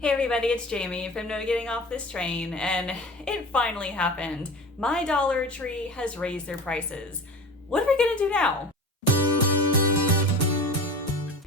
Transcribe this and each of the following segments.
Hey everybody, it's Jamie from No Getting Off This Train, and it finally happened. My Dollar Tree has raised their prices. What are we gonna do now?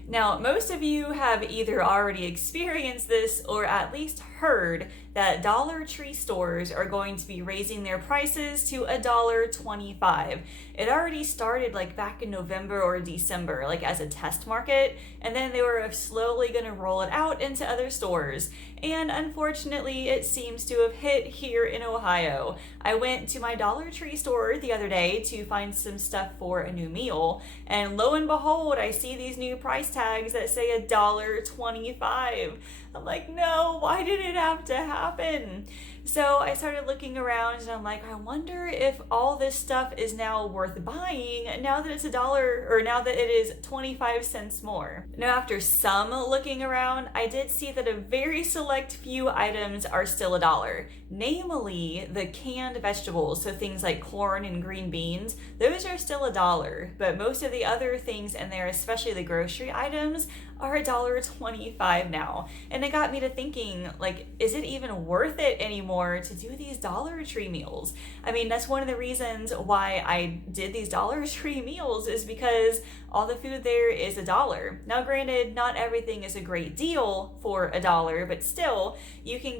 Now, most of you have either already experienced this or at least heard that Dollar Tree stores are going to be raising their prices to $1.25. It already started like back in November or December, like as a test market, and then they were slowly going to roll it out into other stores. And unfortunately, it seems to have hit here in Ohio. I went to my Dollar Tree store the other day to find some stuff for a new meal, and lo and behold, I see these new price tags that say $1.25. I'm like, no, why did it have to happen? So I started looking around and I'm like, I wonder if all this stuff is now worth buying now that it's $1 or now that it is 25 cents more. Now, after some looking around, I did see that a very select few items are still $1. Namely, the canned vegetables, so things like corn and green beans, those are still $1. But most of the other things in there, especially the grocery items, are $1.25 now. And it got me to thinking, like, is it even worth it anymore to do these Dollar Tree meals? I mean, that's one of the reasons why I did these Dollar Tree meals, is because all the food there is $1. Now, granted, not everything is a great deal for $1, but still, you can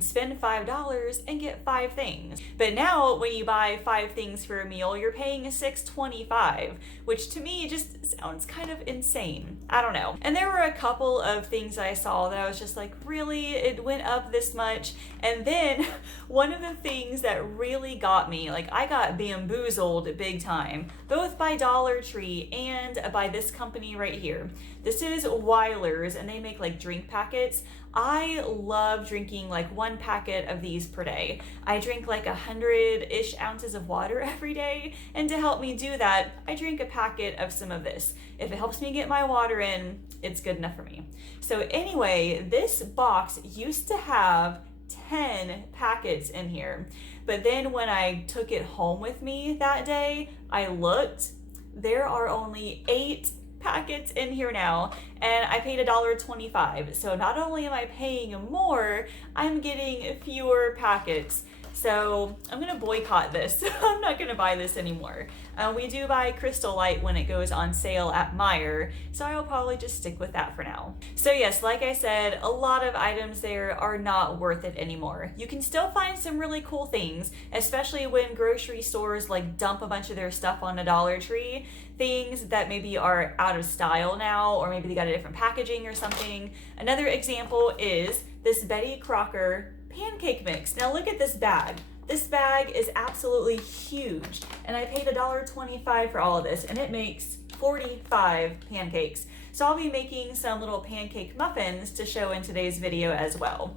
spend $5 and get 5 things. But now, when you buy 5 things for a meal, you're paying $6.25, which to me just sounds kind of insane. I don't know. And there were a couple of things I saw that I was just like, really? It went up this much? And then one of the things that really got me, like, I got bamboozled big time, both by Dollar Tree and by this company right here. This is Weiler's, and they make like drink packets. I love drinking like 1 packet of these per day. I drink like 100-ish ounces of water every day, and to help me do that, I drink a packet of some of this. If it helps me get my water in, it's good enough for me. So anyway, this box used to have 10 packets in here, but then when I took it home with me that day, I looked, there are only 8 packets in here now, and I paid $1.25. So not only am I paying more, I'm getting fewer packets. So I'm gonna boycott this. I'm not gonna buy this anymore. We do buy Crystal Light when it goes on sale at Meijer, so I will probably just stick with that for now. So yes, like I said, a lot of items there are not worth it anymore. You can still find some really cool things, especially when grocery stores like dump a bunch of their stuff on a Dollar Tree, things that maybe are out of style now, or maybe they got a different packaging or something. Another example is this Betty Crocker pancake mix. Now look at this bag. This bag is absolutely huge, and I paid $1.25 for all of this, and it makes 45 pancakes. So I'll be making some little pancake muffins to show in today's video as well.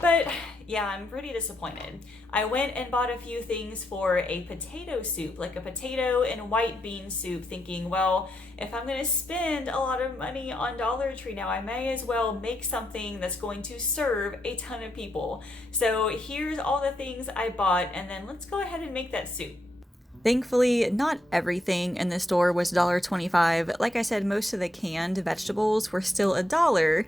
But yeah, I'm pretty disappointed. I went and bought a few things for a potato soup, like a potato and white bean soup, thinking, well, if I'm gonna spend a lot of money on Dollar Tree now, I may as well make something that's going to serve a ton of people. So here's all the things I bought, and then let's go ahead and make that soup. Thankfully, not everything in the store was $1.25. Like I said, most of the canned vegetables were still $1.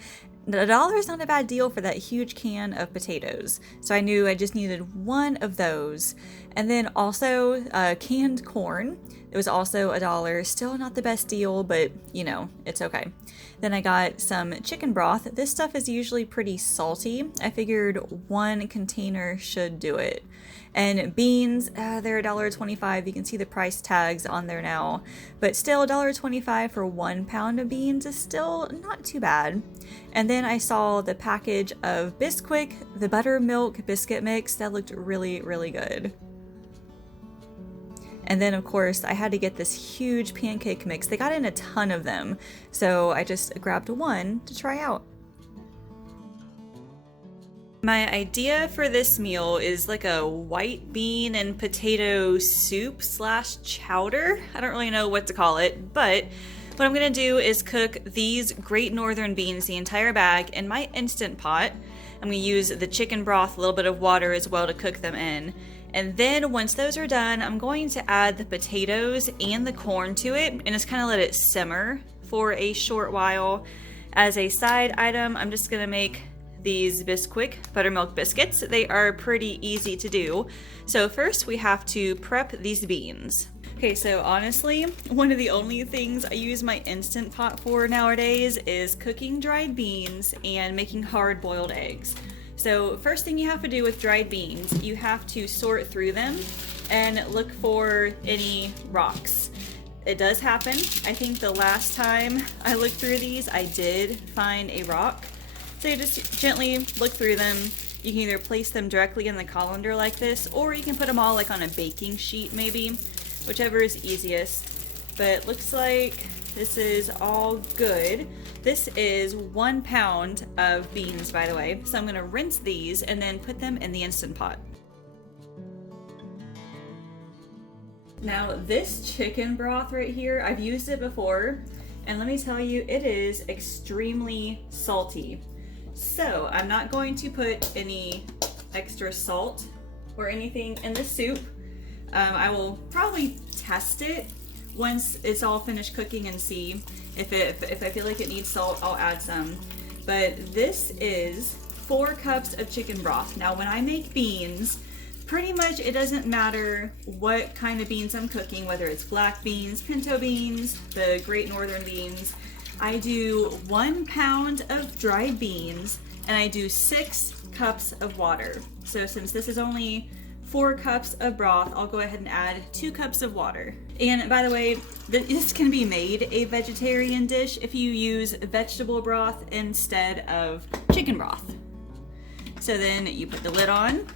$1 is not a bad deal for that huge can of potatoes. So I knew I just needed 1 of those. And then also canned corn. It was also $1. Still not the best deal, but you know, it's okay. Then I got some chicken broth. This stuff is usually pretty salty. I figured 1 container should do it. And beans, they're $1.25. You can see the price tags on there now, but still $1.25 for 1 pound of beans is still not too bad. And then I saw the package of Bisquick, the buttermilk biscuit mix. That looked really, really good. And then of course I had to get this huge pancake mix. They got in a ton of them, so I just grabbed 1 to try out. My idea for this meal is like a white bean and potato soup / chowder. I don't really know what to call it, but what I'm gonna do is cook these Great Northern beans, the entire bag, in my Instant Pot. I'm gonna use the chicken broth, a little bit of water as well to cook them in. And then once those are done, I'm going to add the potatoes and the corn to it and just kind of let it simmer for a short while. As a side item, I'm just gonna make these Bisquick buttermilk biscuits. They are pretty easy to do. So first we have to prep these beans. Okay, so honestly, one of the only things I use my Instant Pot for nowadays is cooking dried beans and making hard-boiled eggs. So first thing you have to do with dried beans, you have to sort through them and look for any rocks. It does happen. I think the last time I looked through these, I did find a rock. So you just gently look through them. You can either place them directly in the colander like this, or you can put them all like on a baking sheet maybe, whichever is easiest. But it looks like this is all good. This is 1 pound of beans, by the way. So I'm gonna rinse these and then put them in the Instant Pot. Now this chicken broth right here, I've used it before, and let me tell you, it is extremely salty. So I'm not going to put any extra salt or anything in the soup. I will probably test it once it's all finished cooking and see if I feel like it needs salt, I'll add some. But this is 4 cups of chicken broth. Now when I make beans, pretty much it doesn't matter what kind of beans I'm cooking, whether it's black beans, pinto beans, the Great Northern beans. I do 1 pound of dried beans and I do 6 cups of water. So since this is only 4 cups of broth, I'll go ahead and add 2 cups of water. And by the way, this can be made a vegetarian dish if you use vegetable broth instead of chicken broth. So then you put the lid on,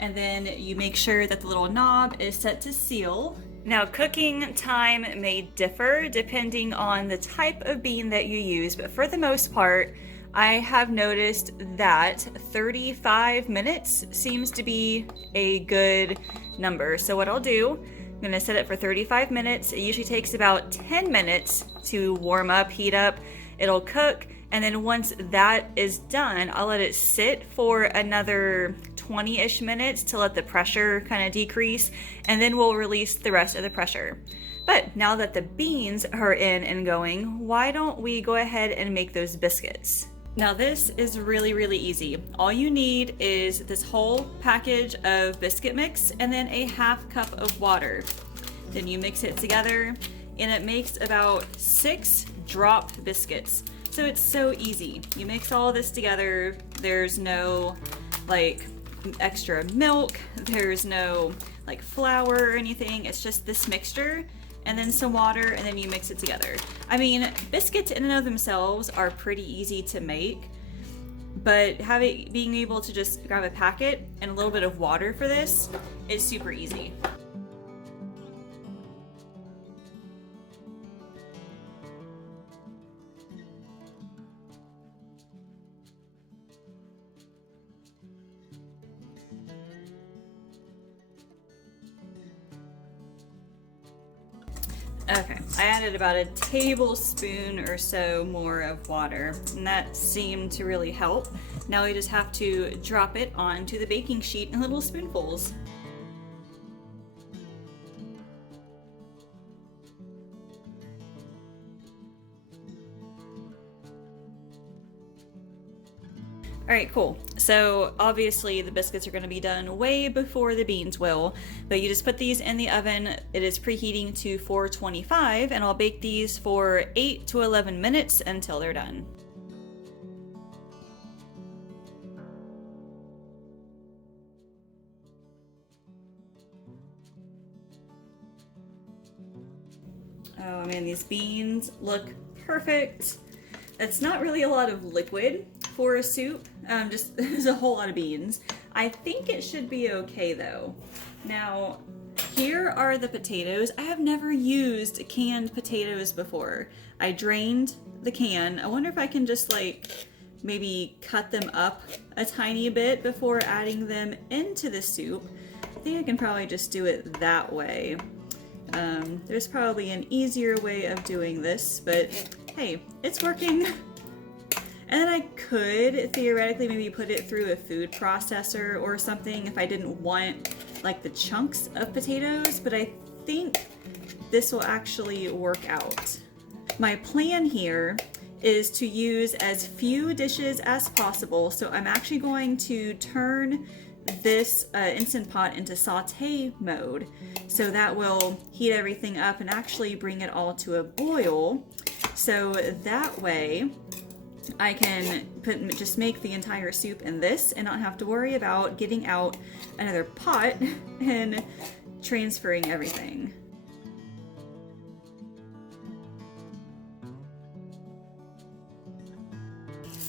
and then you make sure that the little knob is set to seal. Now cooking time may differ depending on the type of bean that you use, but for the most part, I have noticed that 35 minutes seems to be a good number. So what I'll do, I'm gonna set it for 35 minutes. It usually takes about 10 minutes to warm up, heat up. It'll cook, and then once that is done, I'll let it sit for another 20-ish minutes to let the pressure kind of decrease, and then we'll release the rest of the pressure. But now that the beans are in and going, why don't we go ahead and make those biscuits? Now this is really, really easy. All you need is this whole package of biscuit mix and then a ½ cup of water. Then you mix it together and it makes about 6 drop biscuits. So it's so easy. You mix all this together. There's no like extra milk. There's no like flour or anything. It's just this mixture and then some water, and then you mix it together. I mean, biscuits in and of themselves are pretty easy to make, but being able to just grab a packet and a little bit of water for this is super easy. Okay, I added about a tablespoon or so more of water, and that seemed to really help. Now we just have to drop it onto the baking sheet in little spoonfuls. Alright, cool. So obviously the biscuits are going to be done way before the beans will, but you just put these in the oven. It is preheating to 425, and I'll bake these for 8 to 11 minutes until they're done. Oh man, these beans look perfect. It's not really a lot of liquid for a soup, just there's a whole lot of beans. I think it should be okay though. Now, here are the potatoes. I have never used canned potatoes before. I drained the can. I wonder if I can just like maybe cut them up a tiny bit before adding them into the soup. I think I can probably just do it that way. There's probably an easier way of doing this, but hey, it's working. And then I could theoretically maybe put it through a food processor or something if I didn't want like the chunks of potatoes, but I think this will actually work out. My plan here is to use as few dishes as possible. So I'm actually going to turn this Instant Pot into saute mode. So that will heat everything up and actually bring it all to a boil. So that way I can just make the entire soup in this and not have to worry about getting out another pot and transferring everything.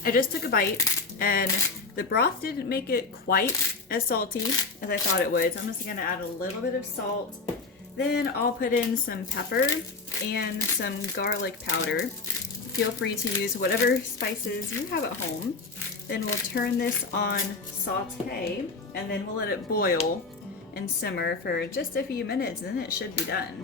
I just took a bite and the broth didn't make it quite as salty as I thought it would, so I'm just gonna add a little bit of salt. Then I'll put in some pepper and some garlic powder. Feel free to use whatever spices you have at home. Then we'll turn this on saute and then we'll let it boil and simmer for just a few minutes, and then it should be done.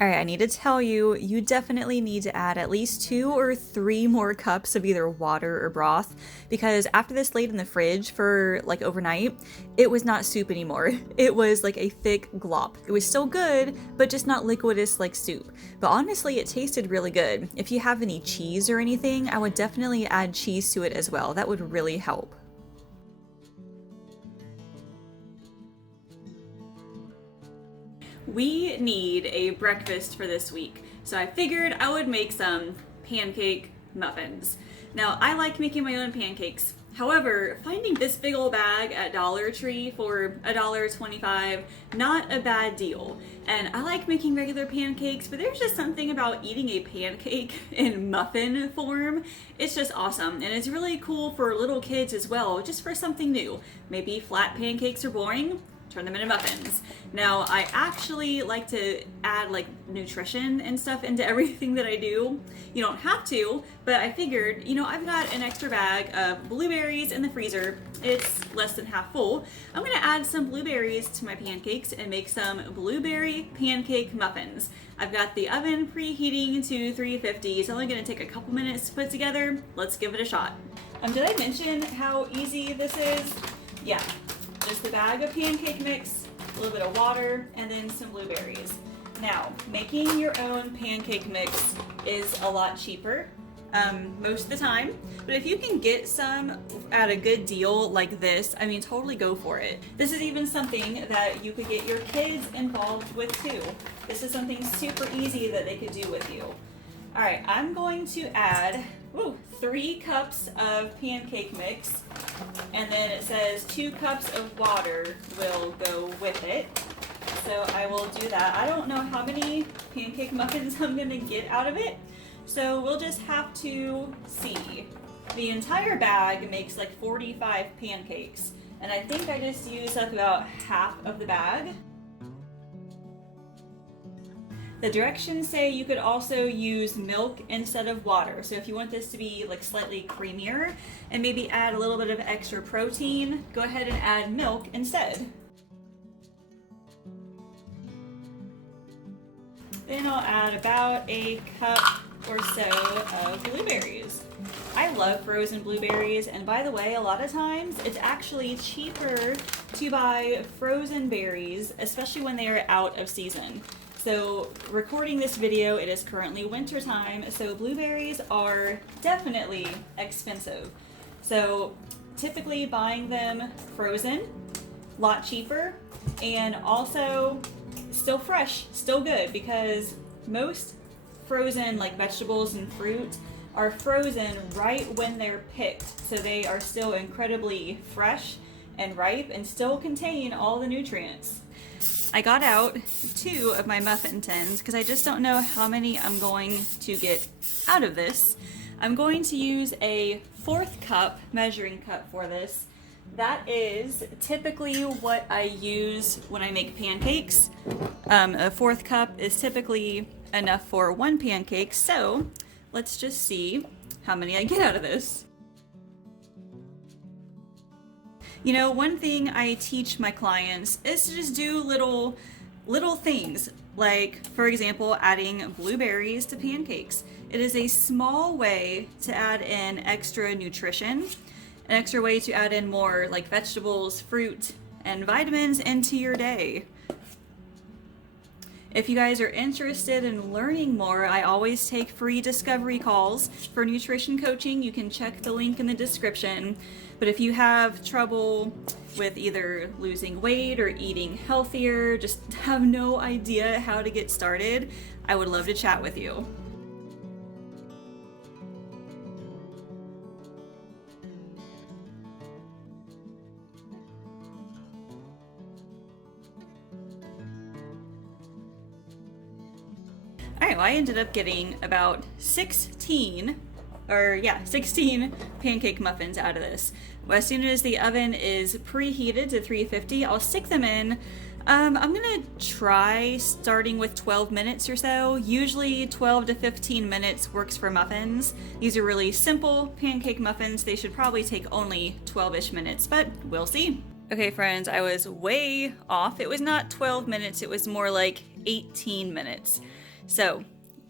All right, I need to tell you, you definitely need to add at least 2 or 3 more cups of either water or broth, because after this laid in the fridge for like overnight, it was not soup anymore. It was like a thick glop. It was still good, but just not liquidous like soup. But honestly, it tasted really good. If you have any cheese or anything, I would definitely add cheese to it as well. That would really help. We need a breakfast for this week, so I figured I would make some pancake muffins. Now, I like making my own pancakes. However, finding this big old bag at Dollar Tree for $1.25, not a bad deal. And I like making regular pancakes, but there's just something about eating a pancake in muffin form. It's just awesome, and it's really cool for little kids as well, just for something new. Maybe flat pancakes are boring, turn them into muffins. Now, I actually like to add like nutrition and stuff into everything that I do. You don't have to, but I figured, you know, I've got an extra bag of blueberries in the freezer. It's less than half full. I'm gonna add some blueberries to my pancakes and make some blueberry pancake muffins. I've got the oven preheating to 350. It's only gonna take a couple minutes to put together. Let's give it a shot. Did I mention how easy this is? Yeah. Just a bag of pancake mix, a little bit of water, and then some blueberries. Now, making your own pancake mix is a lot cheaper most of the time, but if you can get some at a good deal like this, I mean, totally go for it. This is even something that you could get your kids involved with too. This is something super easy that they could do with you. All right, I'm going to add 3 cups of pancake mix, and then it says 2 cups of water will go with it. So I will do that. I don't know how many pancake muffins I'm gonna get out of it, so we'll just have to see. The entire bag makes like 45 pancakes, and I think I just used up about half of the bag. The directions say you could also use milk instead of water. So if you want this to be like slightly creamier and maybe add a little bit of extra protein, go ahead and add milk instead. Then I'll add about a cup or so of blueberries. I love frozen blueberries, and by the way, a lot of times it's actually cheaper to buy frozen berries, especially when they are out of season. So recording this video, it is currently winter time, so blueberries are definitely expensive. So typically buying them frozen, a lot cheaper, and also still fresh, still good, because most frozen like vegetables and fruit are frozen right when they're picked. So they are still incredibly fresh and ripe and still contain all the nutrients. I got out 2 of my muffin tins because I just don't know how many I'm going to get out of this. I'm going to use a 4th cup measuring cup for this. That is typically what I use when I make pancakes. A 4th cup is typically enough for 1 pancake, so let's just see how many I get out of this. You know, one thing I teach my clients is to just do little things, like, for example, adding blueberries to pancakes. It is a small way to add in extra nutrition, an extra way to add in more like vegetables, fruit, and vitamins into your day. If you guys are interested in learning more, I always take free discovery calls for nutrition coaching. You can check the link in the description. But if you have trouble with either losing weight or eating healthier, just have no idea how to get started, I would love to chat with you. Alright, well, I ended up getting about 16 pancake muffins out of this. As soon as the oven is preheated to 350, I'll stick them in. I'm gonna try starting with 12 minutes or so. Usually 12 to 15 minutes works for muffins. These are really simple pancake muffins. They should probably take only 12-ish minutes, but we'll see. Okay, friends, I was way off. It was not 12 minutes, it was more like 18 minutes. So,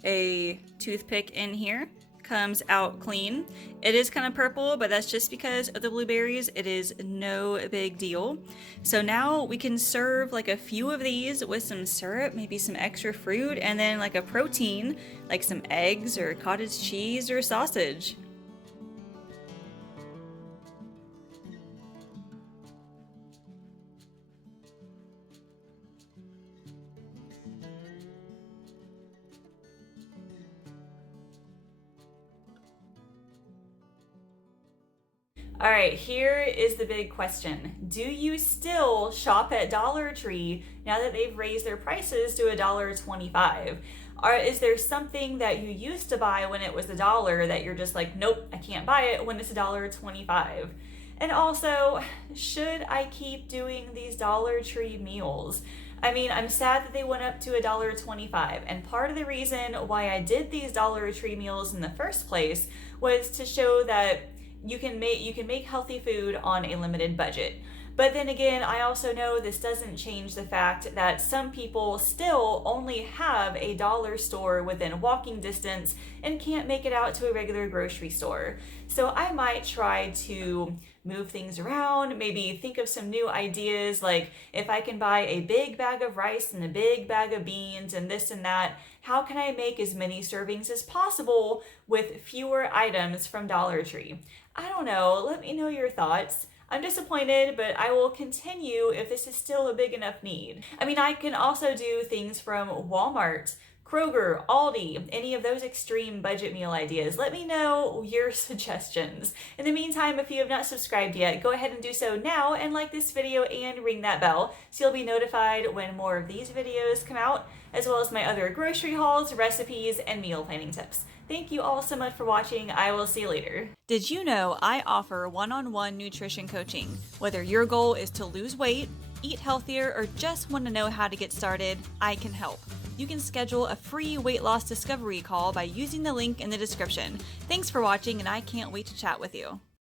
a toothpick in here comes out clean. It is kind of purple, but that's just because of the blueberries. It is no big deal. So now we can serve like a few of these with some syrup, maybe some extra fruit, and then like a protein, like some eggs or cottage cheese or sausage. All right, here is the big question. Do you still shop at Dollar Tree now that they've raised their prices to $1.25? Or is there something that you used to buy when it was $1 that you're just like, nope, I can't buy it when it's $1.25? And also, should I keep doing these Dollar Tree meals? I mean, I'm sad that they went up to $1.25, and part of the reason why I did these Dollar Tree meals in the first place was to show that you can make healthy food on a limited budget. But then again, I also know this doesn't change the fact that some people still only have a dollar store within walking distance and can't make it out to a regular grocery store. So I might try to move things around, maybe think of some new ideas, like if I can buy a big bag of rice and a big bag of beans and this and that, how can I make as many servings as possible with fewer items from Dollar Tree? I don't know, let me know your thoughts. I'm disappointed, but I will continue if this is still a big enough need. I mean, I can also do things from Walmart, Kroger, Aldi, any of those extreme budget meal ideas. Let me know your suggestions. In the meantime, if you have not subscribed yet, go ahead and do so now and like this video and ring that bell so you'll be notified when more of these videos come out, as well as my other grocery hauls, recipes, and meal planning tips. Thank you all so much for watching. I will see you later. Did you know I offer one-on-one nutrition coaching? Whether your goal is to lose weight, eat healthier, or just want to know how to get started, I can help. You can schedule a free weight loss discovery call by using the link in the description. Thanks for watching, and I can't wait to chat with you.